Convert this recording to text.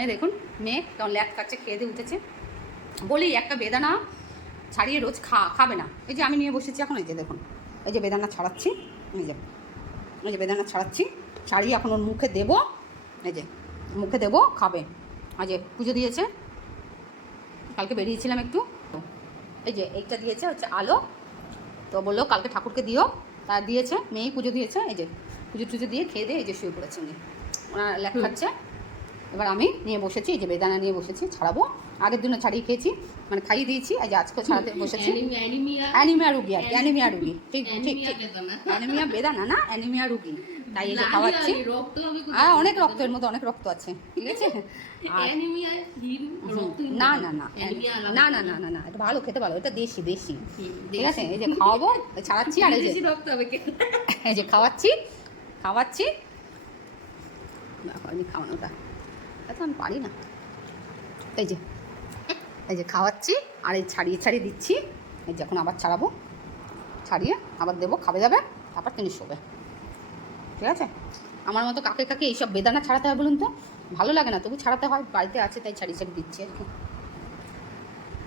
এই দেখুন মেয়ে কেমন ল্যাট কাটছে, খেয়ে দিয়ে উঠেছে। বলি একটা বেদানা ছাড়িয়ে রোজ খাবে না। এই যে আমি নিয়ে বসেছি এখন, এই যে দেখুন এই যে বেদানা ছাড়াচ্ছি, এই যে বেদানা ছাড়াচ্ছি, ছাড়িয়ে এখন ওর মুখে দেবো, এই যে মুখে দেবো, খাবে। আজ পুজো দিয়েছে, কালকে বেরিয়েছিলাম একটু, এই যে এইটা দিয়েছে হচ্ছে আলো, তো বললো কালকে ঠাকুরকে দিও, তা দিয়েছে, মেয়েই পুজো দিয়েছে। এই যে পুজো টুজো দিয়ে খেয়ে দিয়ে এই যে শুয়ে পড়েছে উনি, ওনার ল্যাক খাচ্ছে। এবার আমি নিয়ে বসেছি, এই যে বেদানা নিয়ে বসেছি, ছাড়াবো। আগের দিনও ছাড়িয়ে খেয়েছি, মানে খাইয়ে দিয়েছি, এই যে আজকে ছাড়াতে বসেছি। অ্যানিমিয়া রুগী আর কি, অ্যানিমিয়া রুগী, ঠিক ঠিক ঠিক, অ্যানিমিয়া বেদানা না, অ্যানিমিয়া রুগী, তাই এই যে খাওয়াচ্ছি। হ্যাঁ অনেক রক্ত, এর মধ্যে অনেক রক্ত আছে, ঠিক আছে। আর না না না না না না না না, এটা ভালো, খেতে ভালো, এটা দেশি দেশি, ঠিক আছে। এই যে খাওয়াবো, ছাড়াচ্ছি, আর এই যে এই যে খাওয়াচ্ছি খাওয়ানোটা আচ্ছা আমি পারি না। এই যে খাওয়াচ্ছি, আর এই ছাড়িয়ে দিচ্ছি। এই যে এখন আবার ছাড়াবো, ছাড়িয়ে আবার দেবো, খাবে যাবে, তারপর তিনি শোবে, ঠিক আছে। আমার মতো কাকে এইসব বেদানা ছাড়াতে হয় বলুন তো? ভালো লাগে না, তবু ছাড়াতে হয়, বাড়িতে আছে তাই ছাড়িয়ে দিচ্ছি আর কি।